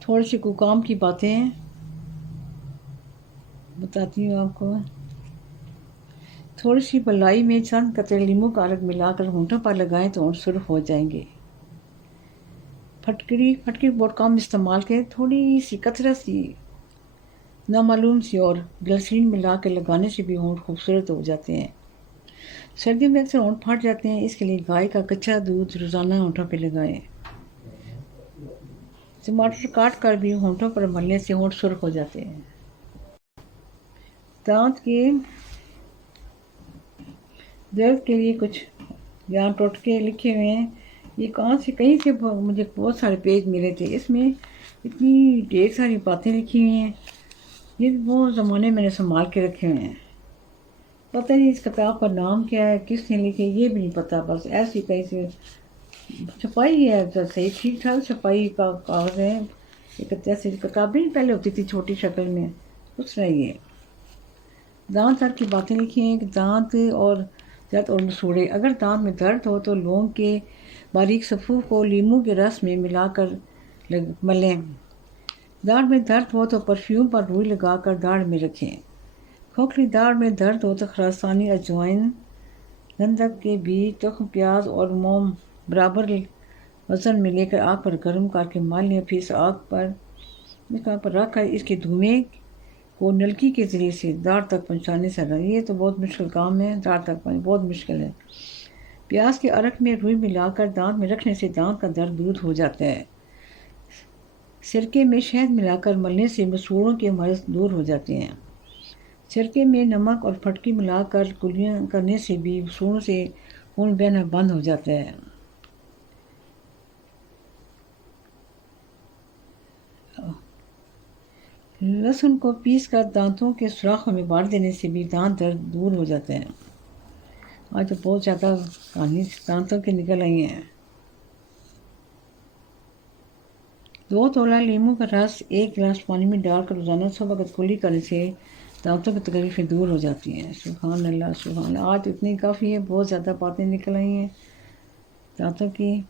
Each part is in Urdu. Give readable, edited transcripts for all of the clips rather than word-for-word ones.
تھوڑی سی کوئی کام کی باتیں بتاتی ہوں آپ کو۔ تھوڑی سی بلائی میں چند قطرے لیموں کا عرق ملا کر ہونٹوں پر لگائیں تو ہونٹ سرخ ہو جائیں گے۔ پھٹکری بہت کم استعمال کریں، تھوڑی سی قطرہ سی نامعلوم سی اور گلسرین ملا کے لگانے سے بھی ہونٹ خوبصورت ہو جاتے ہیں۔ سردیوں میں اکثر ہونٹ پھٹ جاتے ہیں، اس کے لیے گائے کا کچا دودھ روزانہ ہونٹوں پہ لگائیں۔ ٹماٹر کاٹ کر بھی ہونٹوں پر ملنے سے ہونٹ سرخ ہو جاتے ہیں۔ دانت کے درد کے لیے کچھ یہاں ٹوٹکے لکھے ہوئے ہیں۔ یہ کہیں سے مجھے بہت سارے پیج ملے تھے، اس میں اتنی ڈھیر ساری باتیں لکھی ہوئی ہیں، یہ وہ زمانے میں نے سنبھال کے رکھے ہوئے ہیں۔ پتہ نہیں اس کتاب کا نام کیا ہے، کس نے لکھے یہ بھی نہیں پتہ، بس ایسی کہیں سے چھپائی ہے، صحیح ٹھیک ٹھاک چھپائی کا کاغذ ہے۔ ایسی کتابیں پہلے ہوتی تھی چھوٹی شکل میں، اس طرح یہ دانت درد کی باتیں لکھی ہیں کہ دانت اور درد اور مسوڑے۔ اگر دانت میں درد ہو تو لونگ کے باریک صفحوں کو لیموں کے رس میں ملا کر ملیں۔ داڑھ میں درد ہو تو پرفیوم پر روئی لگا کر داڑھ میں رکھیں۔ کھوکھلی داڑھ میں درد ہو تو خراسانی، اجوائن، گندک کے بیج، تخم پیاز اور موم برابر وزن میں لے کر آگ پر گرم کر کے مال لیں، پھر اس آگ پر رکھ کر اس کے دھوئیں کو نلکی کے ذریعے سے داڑھ تک پہنچانے سے یہ تو بہت مشکل کام ہے، داڑھ تک پہنچ بہت مشکل ہے۔ پیاز کے عرق میں روئی ملا کر دانت میں رکھنے سے دانت کا درد دور ہو جاتا ہے۔ سرکے میں شہد ملا کر ملنے سے مسوڑوں کے مرض دور ہو جاتے ہیں۔ سرکے میں نمک اور پھٹکی ملا کر کلیاں کرنے سے بھی مسوڑوں سے خون بہنا بند ہو جاتا ہے۔ لہسن کو پیس کر دانتوں کے سوراخوں میں بانٹ دینے سے بھی دانت درد دور ہو جاتا ہے۔ آج تو بہت زیادہ کہانی دانتوں کے نکل آئی ہیں۔ 2 تولہ لیموں کا رس 1 گلاس پانی میں ڈال کر روزانہ صبح وقت کلی کرنے سے دانتوں کی تکلیفیں دور ہو جاتی ہیں۔ سبحان اللہ سبحان اللہ، آج اتنی کافی ہے، بہت زیادہ باتیں نکل آئی ہیں دانتوں کی۔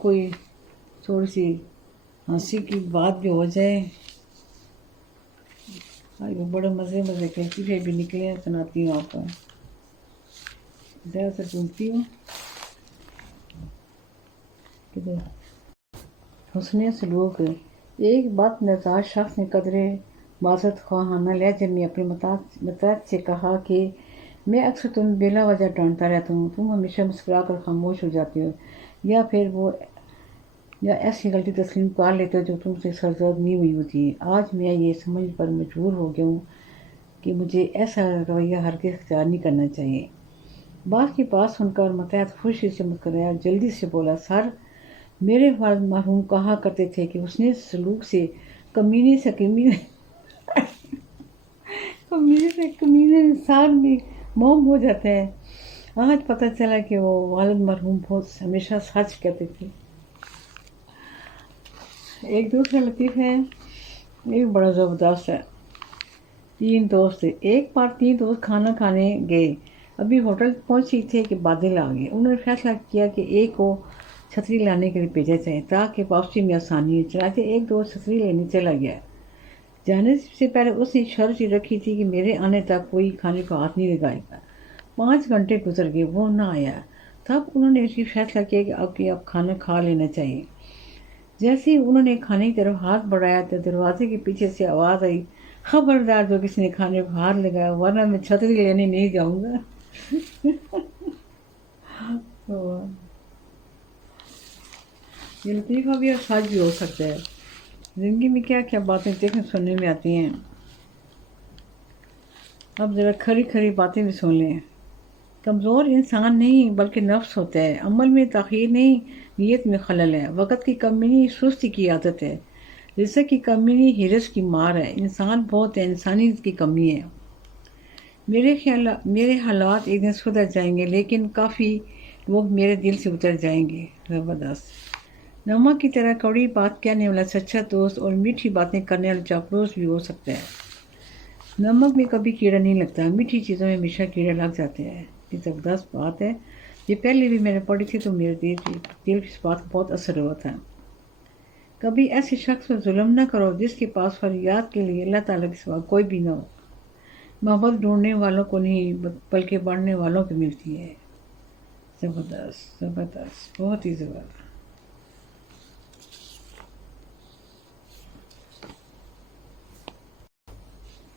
کوئی تھوڑی سی ہنسی کی بات بھی ہو جائے۔ بڑے مزے کے لطیفے بھی نکلے ہیں، سناتی ہوں آپ کو، ذرا سے ڈھونڈتی ہوں۔ حسن سلوک۔ ایک بات مزاج شخص نے قدرے معذرت خواہانہ لہجے میں اپنے متحد سے کہا کہ میں اکثر تمہیں بلا وجہ ڈانٹتا رہتا ہوں، تم ہمیشہ مسکرا کر خاموش ہو جاتے ہو، یا ایسی غلطی تسلیم کر لیتے ہو جو تم سے سرزد نہیں ہوئی ہوتی۔ آج میں یہ سمجھ پر مجبور ہو گیا ہوں کہ مجھے ایسا رویہ ہرگز اختیار نہیں کرنا چاہیے۔ بات کی بات سن کر متحد خوشی سے مسکرایا، جلدی سے بولا، سر، میرے والد مرحوم کہا کرتے تھے کہ حسن سلوک سے کمینے انسان بھی موم ہو جاتا ہے۔ آج پتہ چلا کہ وہ والد مرحوم بہت ہمیشہ سچ کہتے تھے۔ ایک دوسرا لطیف ہے، یہ بھی بڑا زبردست ہے۔ 3 دوست تھے۔ ایک بار 3 دوست کھانا کھانے گئے، ابھی ہوٹل پہنچے تھے کہ بادل آ گئے۔ انہوں نے فیصلہ کیا کہ ایک کو چھتری لانے کے لیے بھیجا جائے تاکہ واپسی میں آسانی ہو۔ چنانچہ ایک دوست چھتری لینے چلا گیا۔ جانے سے پہلے اس نے شرط یہ رکھی تھی کہ میرے آنے تک کوئی کھانے کو ہاتھ نہیں لگائے گا۔ 5 گھنٹے گزر گئے، وہ نہ آیا۔ تب انہوں نے یہ فیصلہ کیا کہ اب کھانا کھا لینا چاہیے۔ جیسے ہی انہوں نے کھانے کی طرف ہاتھ بڑھایا تو دروازے کے پیچھے سے آواز آئی، خبردار جو کسی نے کھانے کو ہاتھ لگایا ورنہ میں چھتری لینے نہیں جاؤں گا۔ یہ لطیفہ بھی اور سچ بھی ہو سکتا ہے۔ زندگی میں کیا کیا باتیں دیکھنے سننے میں آتی ہیں۔ اب ذرا کھری کھری باتیں بھی سن لیں۔ کمزور انسان نہیں بلکہ نفس ہوتا ہے، عمل میں تاخیر نہیں، نیت میں خلل ہے، وقت کی کمی نہیں، سستی کی عادت ہے، رزق کی کمی نہیں، ہرس کی مار ہے، انسان بہت ہے، انسانیت کی کمی ہے۔ میرے حالات ایک دن سدھر جائیں گے لیکن کافی لوگ میرے دل سے اتر جائیں گے۔ زبردست۔ نمک کی طرح کڑوی بات کہنے والا سچا دوست اور میٹھی باتیں کرنے والا چاپلوس بھی ہو سکتا ہے۔ نمک میں کبھی کیڑا نہیں لگتا، میٹھی چیزوں میں ہمیشہ کیڑے لگ جاتے ہیں۔ یہ زبردست بات ہے۔ یہ پہلے بھی میں نے پڑھی تھی تو میرے دل اس بات کا بہت اثر ہوا تھا۔ کبھی ایسے شخص پر ظلم نہ کرو جس کے پاس فریاد کے لیے اللہ تعالیٰ کے سوا کوئی بھی نہ ہو۔ محبت ڈھونڈنے والوں کو نہیں بلکہ بانٹنے والوں کو ملتی ہے۔ زبردست زبردست، بہت ہی زبردست۔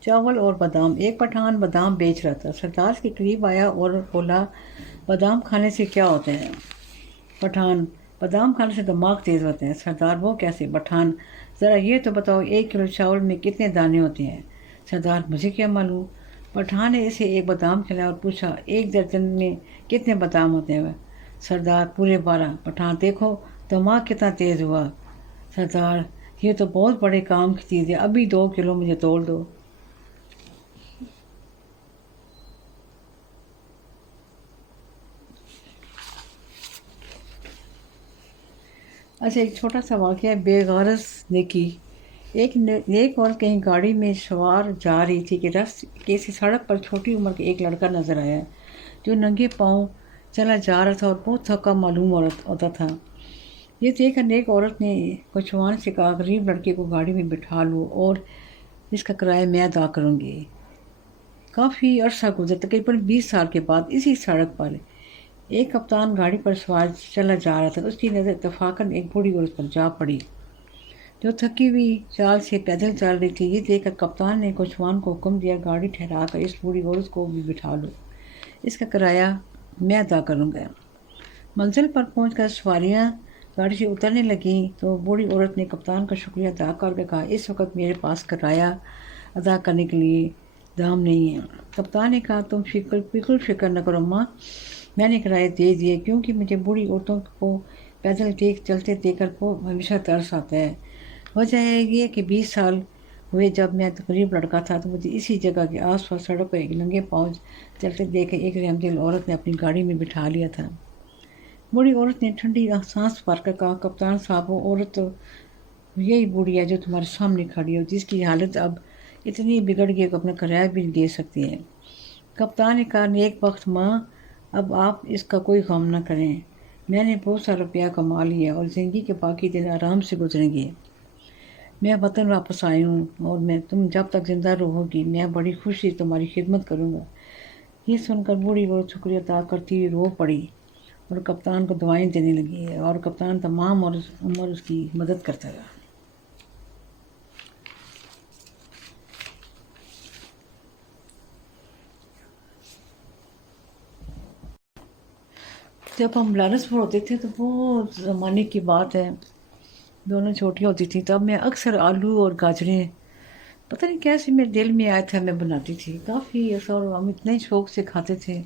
چاول اور بادام۔ ایک پٹھان بادام بیچ رہا تھا۔ سردار کے قریب آیا اور بولا، بادام کھانے سے کیا ہوتا ہے؟ پٹھان: بادام کھانے سے دماغ تیز ہوتا ہے۔ سردار: وہ کیسے؟ پٹھان: ذرا یہ تو بتاؤ 1 کلو چاول میں کتنے دانے ہوتے ہیں؟ سردار: مجھے کیا معلوم۔ پٹھان نے اسے ایک بادام کھلایا اور پوچھا، 1 درجن میں کتنے بادام ہوتے ہیں؟ سردار: پورے 12۔ پٹھان: دیکھو دماغ کتنا تیز ہوا۔ سردار: یہ تو بہت بڑے کام کی چیز ہے، ابھی 2 کلو مجھے توڑ دو۔ اچھا، ایک چھوٹا سا واقعہ ہے، بے غرض نیکی۔ ایک نیک عورت کہیں گاڑی میں سوار جا رہی تھی کہ کسی سڑک پر چھوٹی عمر کا ایک لڑکا نظر آیا جو ننگے پاؤں چلا جا رہا تھا اور بہت تھکا معلوم ہوتا تھا۔ یہ دیکھ کر نیک عورت نے کوچوان سے کہا، غریب لڑکے کو گاڑی میں بٹھا لو اور اس کا کرایہ میں ادا کروں گی۔ کافی عرصہ گزر، تقریباً 20 سال کے بعد اسی سڑک پر ایک کپتان گاڑی پر سوار چلا جا رہا تھا۔ اس کی نظر اتفاقاً ایک بوڑھی عورت پر جا پڑی جو تھکی ہوئی چال سے پیدل چل رہی تھی۔ یہ دیکھ کر کپتان نے کوچوان کو حکم دیا، گاڑی ٹھہرا کر اس بوڑھی عورت کو بھی بٹھا لو، اس کا کرایہ میں ادا کروں گا۔ منزل پر پہنچ کر سواریاں گاڑی سے اترنے لگیں تو بوڑھی عورت نے کپتان کا شکریہ ادا کر کے کہا، اس وقت میرے پاس کرایہ ادا کرنے کے لیے دام نہیں ہے۔ کپتان نے کہا، تم بالکل فکر نہ کرو ماں، میں نے کرایہ دے دیے، کیونکہ مجھے بوڑھی عورتوں کو پیدل چلتے دیکھ کر ہمیشہ ترس آتا ہے۔ وجہ ہے یہ کہ 20 سال ہوئے جب میں غریب لڑکا تھا تو مجھے اسی جگہ کے آس پاس سڑک پر ایک ننگے پاؤں چلتے دیکھ کر ایک رحمدل عورت نے اپنی گاڑی میں بٹھا لیا تھا۔ بوڑھی عورت نے ٹھنڈی سانس بھر کر کہا، کپتان صاحب، وہ عورت تو یہی بوڑھی ہے جو تمہارے سامنے کھڑی ہے، جس کی حالت اب اتنی بگڑ گئی کہ اپنا کرایہ بھی نہیں دے سکتی ہے۔ کپتان نے کہا، نیک بخت ماں، اب آپ اس کا کوئی غم نہ کریں، میں نے بہت سا روپیہ کما لیا اور زندگی کے باقی دن آرام سے گزریں گے۔ میں وطن واپس آئی ہوں اور تم جب تک زندہ رہو گی میں بڑی خوشی تمہاری خدمت کروں گا۔ یہ سن کر بوڑھی عورت شکریہ ادا کرتی ہوئی رو پڑی اور کپتان کو دعائیں دینے لگی اور کپتان تمام عمر اس کی مدد کرتا رہا۔ جب ہم لالچ پور ہوتے تھے تو بہت زمانے کی بات ہے، دونوں چھوٹیاں ہوتی تھیں، تب میں اکثر آلو اور گاجریں پتہ نہیں کیسے میرے دل میں آیا تھا، میں بناتی تھی کافی ایسا، اور ہم اتنے شوق سے کھاتے تھے۔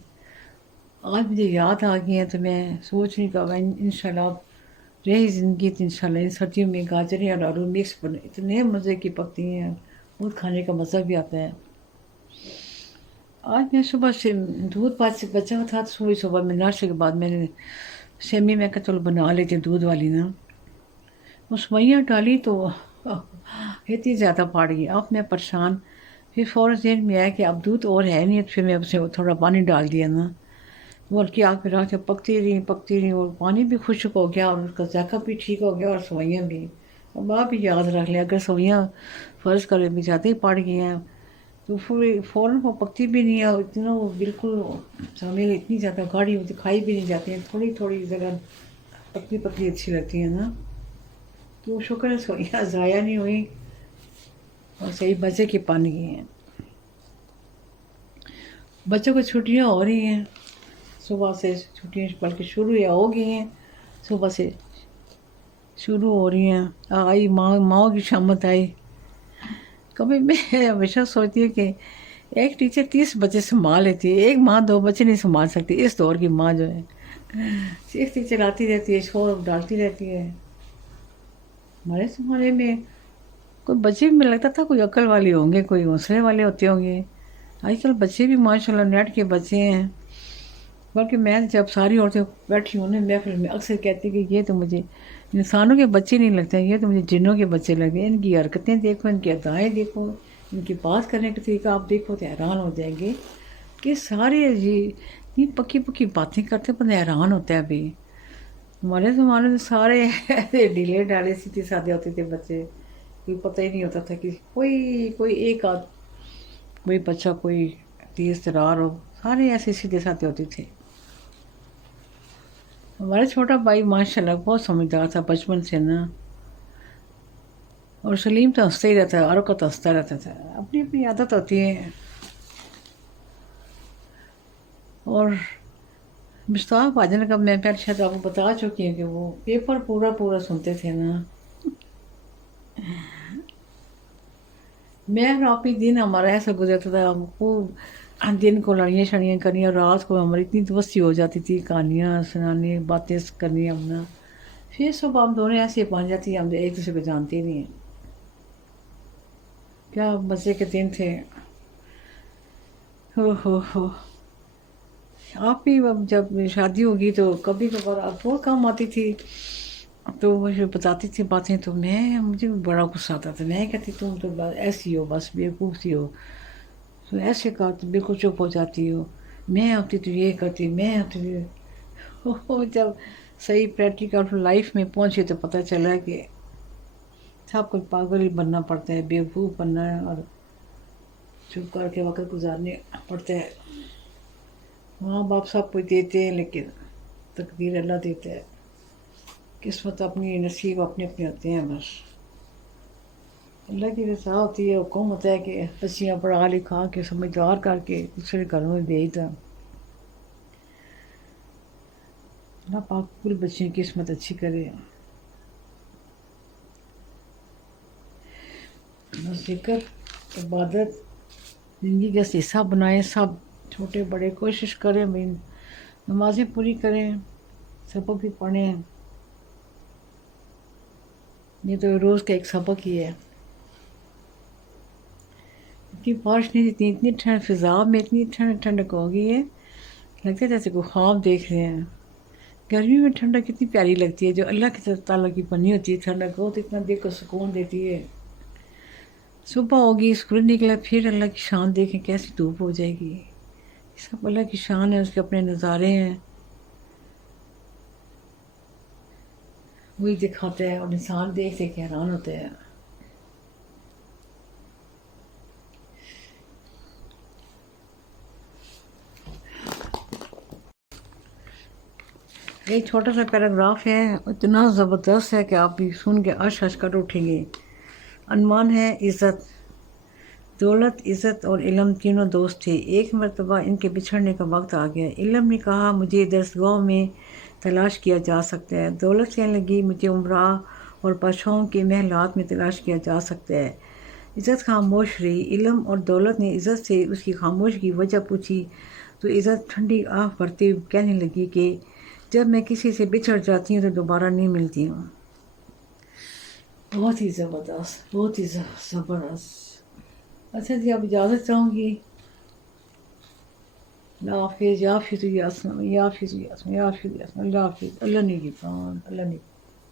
آج مجھے یاد آ گئی ہیں تو میں سوچ رہی کہ انشاءاللہ رہی زندگی تو انشاءاللہ ان سردیوں میں گاجریں اور آلو مکس بنے، اتنے مزے کی پکتی ہیں، بہت کھانے کا مزہ بھی آتا ہے۔ آج میں صبح سے دودھ بچا تھا تو صبح میں ناشتے کے بعد میں نے سیمی میں کہا چلو بنا لیتے دودھ والی نا، اس میاں ڈالی تو اتنی زیادہ پاڑ گئی۔ اب میں پریشان، پھر فوراً ذہن میں آیا کہ اب دودھ اور ہے نہیں، پھر میں اسے تھوڑا پانی ڈال دیا نا، وہ ہلکی آگ پہ رکھ کے پکتی رہی اور پانی بھی خشک ہو گیا اور اس کا ذائقہ بھی ٹھیک ہو گیا اور سوئیاں بھی۔ اب آپ بھی یاد رکھ لیں، اگر سوئیاں فرض کرے بھی زیادہ ہی پڑ گئی ہیں تو فوراً وہ پکتی بھی نہیں ہے، اتنا وہ بالکل شامل اتنی زیادہ گاڑی ہوتی، کھائی بھی نہیں جاتی ہیں، تھوڑی تھوڑی ذرا پتلی اچھی لگتی ہیں نا، تو شکر ہے سوئیاں ضائع نہیں ہوئی اور صحیح مزے کی پانی گئی ہیں۔ بچوں کو چھٹیاں ہو رہی ہیں، صبح سے چھٹیاں بلکہ شروع ہو گئی ہیں، صبح سے شروع ہو رہی ہیں، آئی ماؤں کی شامت آئی۔ کبھی میں ہمیشہ سوچتی ہوں کہ ایک ٹیچر 30 بچے سنبھال لیتی ہے، ایک ماں 2 بچے نہیں سنبھال سکتی، اس دور کی ماں جو ہے صرف ٹیچر آتی رہتی ہے، شور ڈالتی رہتی ہے۔ ہمارے زمانے میں کوئی بچے بھی، مجھے لگتا تھا کوئی عقل والے ہوں گے، کوئی حوصلے والے ہوتے ہوں گے، آج کل بچے بھی ماشاءاللہ نیٹ کے بچے ہیں۔ بلکہ میں جب ساری عورتیں بیٹھی ہوں نا محفل میں اکثر کہتی کہ یہ تو مجھے انسانوں کے بچے نہیں لگتے ہیں، یہ تو مجھے جنوں کے بچے لگتے ہیں، ان کی حرکتیں دیکھو، ان کی ادائیں دیکھو، ان کی بات کرنے کا طریقہ آپ دیکھو تو حیران ہو جائیں گے کہ سارے اتنی پکی پکی باتیں کرتے بندہ حیران ہوتا ہے ابھی. ہمارے زمانے میں سارے ایسے ڈھیلے ڈھالے سیدھے سادے ہوتے تھے بچے. کوئی پتہ ہی نہیں ہوتا تھا کہ کوئی ایک آدھ کوئی بچہ کوئی تیز ترار ہو. سارے ایسے سیدھے سادے ہوتے تھے. ہمارا چھوٹا بھائی ماشاء اللہ بہت سمجھدار تھا بچپن سے نا. اور سلیم تو ہنستا ہی رہتا ہے، ہر وقت ہنستا رہتا تھا. اپنی اپنی عادت ہوتی ہے. اور مشتاق بھاجن کا میں پہلے شاید آپ کو بتا چکی ہوں کہ وہ پیپر پورا سنتے تھے نا. میں اور آپ ہی دن ہمارا ایسا گزرتا تھا. ہم کو دن کو لڑیاں شڑیاں کرنی اور رات کو ہماری اتنی دوستی ہو جاتی تھی، کہانیاں سنانی، باتیں کرنی اپنا. پھر صبح ہم دونوں ایسے پہنچ جاتی ہیں، ہم ایک دوسرے کو جانتے ہی نہیں ہیں. کیا مزے کے دن تھے. ہو آپ بھی جب شادی ہوگی تو کبھی کبھار آپ بہت کام آتی تھی تو وہ جو بتاتی تھی باتیں تو مجھے بڑا غصہ آتا تھا. میں کہتی تم تو ایسی ہو، بس بیوقوف سی ہو، تو ایسے کہا تو بالکل چپ ہو جاتی ہو. میں ہوتی تو یہ کرتی، میں ہوتی تو جب صحیح پریکٹیکل لائف میں پہنچے تو پتہ چلا کہ سب کچھ پاگل ہی بننا پڑتا ہے، بیوقوف بننا ہے اور چپ کر کے وقت گزارنے پڑتا ہے. ماں باپ سب کچھ دیتے ہیں لیکن تقدیر اللہ دیتا ہے. قسمت اپنی، نصیب اپنے اپنے ہوتے ہیں. بس اللہ کی رضا ہوتی ہے. حکم ہوتا ہے کہ بچیاں پڑھا لکھا کے سمجھدار کر کے دوسرے گھروں میں بھیج دیں. اللہ پاک پوری بچیوں کی قسمت اچھی کرے. ذکر عبادت زندگی کا حصہ بنائیں. سب چھوٹے بڑے کوشش کریں بھائی نمازیں پوری کریں، سبق بھی پڑھیں. یہ تو روز کا ایک سبق ہی ہے. اتنی بارش نہیں تھی، اتنی ٹھنڈ، فضا میں اتنی ٹھنڈک ہو گئی ہے، لگتا ہے جیسے کوئی خواب دیکھ رہے ہیں. گرمی میں ٹھنڈک کتنی پیاری لگتی ہے. جو اللہ کی تعالیٰ کی بنی ہوتی ہے ٹھنڈک، وہ تو اتنا دل کو سکون دیتی ہے. صبح ہوگی، سورج نکلا، پھر اللہ کی شان دیکھیں کیسی دھوپ ہو جائے گی. سب اللہ کی شان ہے، اس کے اپنے نظارے ہیں، وہی دکھاتا ہے اور انسان دیکھ کے حیران ہوتا ہے. ایک چھوٹا سا پیراگراف ہے، اتنا زبردست ہے کہ آپ بھی سن کے عرش کر اٹھیں گے. عنوان ہے عزت. دولت، عزت اور علم تینوں دوست تھے. ایک مرتبہ ان کے بچھڑنے کا وقت آ گیا. علم نے کہا مجھے درسگاہوں میں تلاش کیا جا سکتا ہے. دولت کہنے لگی مجھے عمراء اور بادشاہوں کے محلات میں تلاش کیا جا سکتا ہے. عزت خاموش رہی. علم اور دولت نے عزت سے اس کی خاموشی کی وجہ پوچھی تو عزت ٹھنڈی آہ بھرتے ہوئے کہنے لگی کہ جب میں کسی سے بچھڑ جاتی ہوں تو دوبارہ نہیں ملتی ہوں. بہت ہی زبردست، بہت ہی زبردست. اچھا جی، اب اجازت چاہوں گی. اللہ حافظ. یا حافظ یا اسلام، یا حافظ یا اسلام، یا حافظ یا اسلام. اللہ حافظ. اللہ نگہبان. اللہ نگہبان.